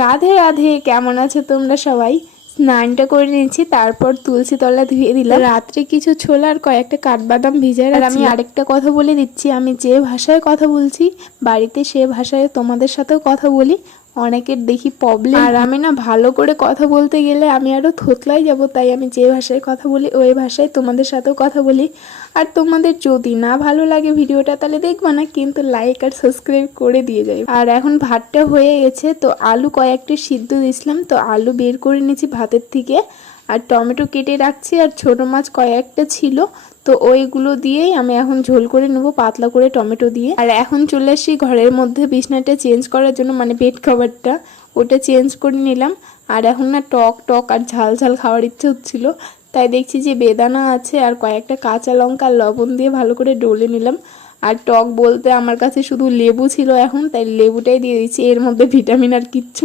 রাধে রাধে, কেমন আছো তোমরা সবাই? স্নানটা করে নিয়েছি, তারপর তুলসী তলা ধুয়ে দিলাম। রাত্রে কিছু ছোলা আর কয়েকটা কাঠবাদাম ভিজায় রাখছি। আর আমি আরেকটা কথা বলে দিচ্ছি, আমি যে ভাষায় কথা বলছি বাড়িতে সে ভাষায় তোমাদের সাথেও কথা বলি। অনেকের দেখি প্রবলেম, আর আমি না ভালো করে কথা বলতে গেলে আমি আরো থতলাই যাব, তাই আমি যে ভাষায় কথা বলি ওই ভাষায় তোমাদের সাথেও কথা বলি। আর তোমাদের যদি না ভালো লাগে ভিডিওটা তাহলে দেখবা না, কিন্তু লাইক আর সাবস্ক্রাইব করে দিয়ে যাই। আর এখন ভাতটা হয়ে গেছে, তো আলু কয়েকটা সিদ্ধ দিয়েছিলাম, তো আলু বের করে নিয়েছি ভাতের থেকে। আর টমেটো কেটে রাখছি, আর ছোট মাছ কয়েকটা ছিল, তো ওইগুলো দিয়েই আমি এখন ঝোল করে নেবো পাতলা করে টমেটো দিয়ে। আর এখন চলে আসি ঘরের মধ্যে বিছনাটা চেঞ্জ করার জন্য, মানে বেড কভারটা ওটা চেঞ্জ করে নিলাম। আর এখন না টক টক আর ঝাল ঝাল খাওয়ার ইচ্ছে হচ্ছিল, তাই দেখছি যে বেদানা আছে আর কয়েকটা কাঁচা লঙ্কা আর লবণ দিয়ে ভালো করে ডলে নিলাম। আর টক বলতে আমার কাছে শুধু লেবু ছিল এখন, তাই লেবুটাই দিয়ে দিচ্ছি, এর মধ্যে ভিটামিন আর কিচ্ছু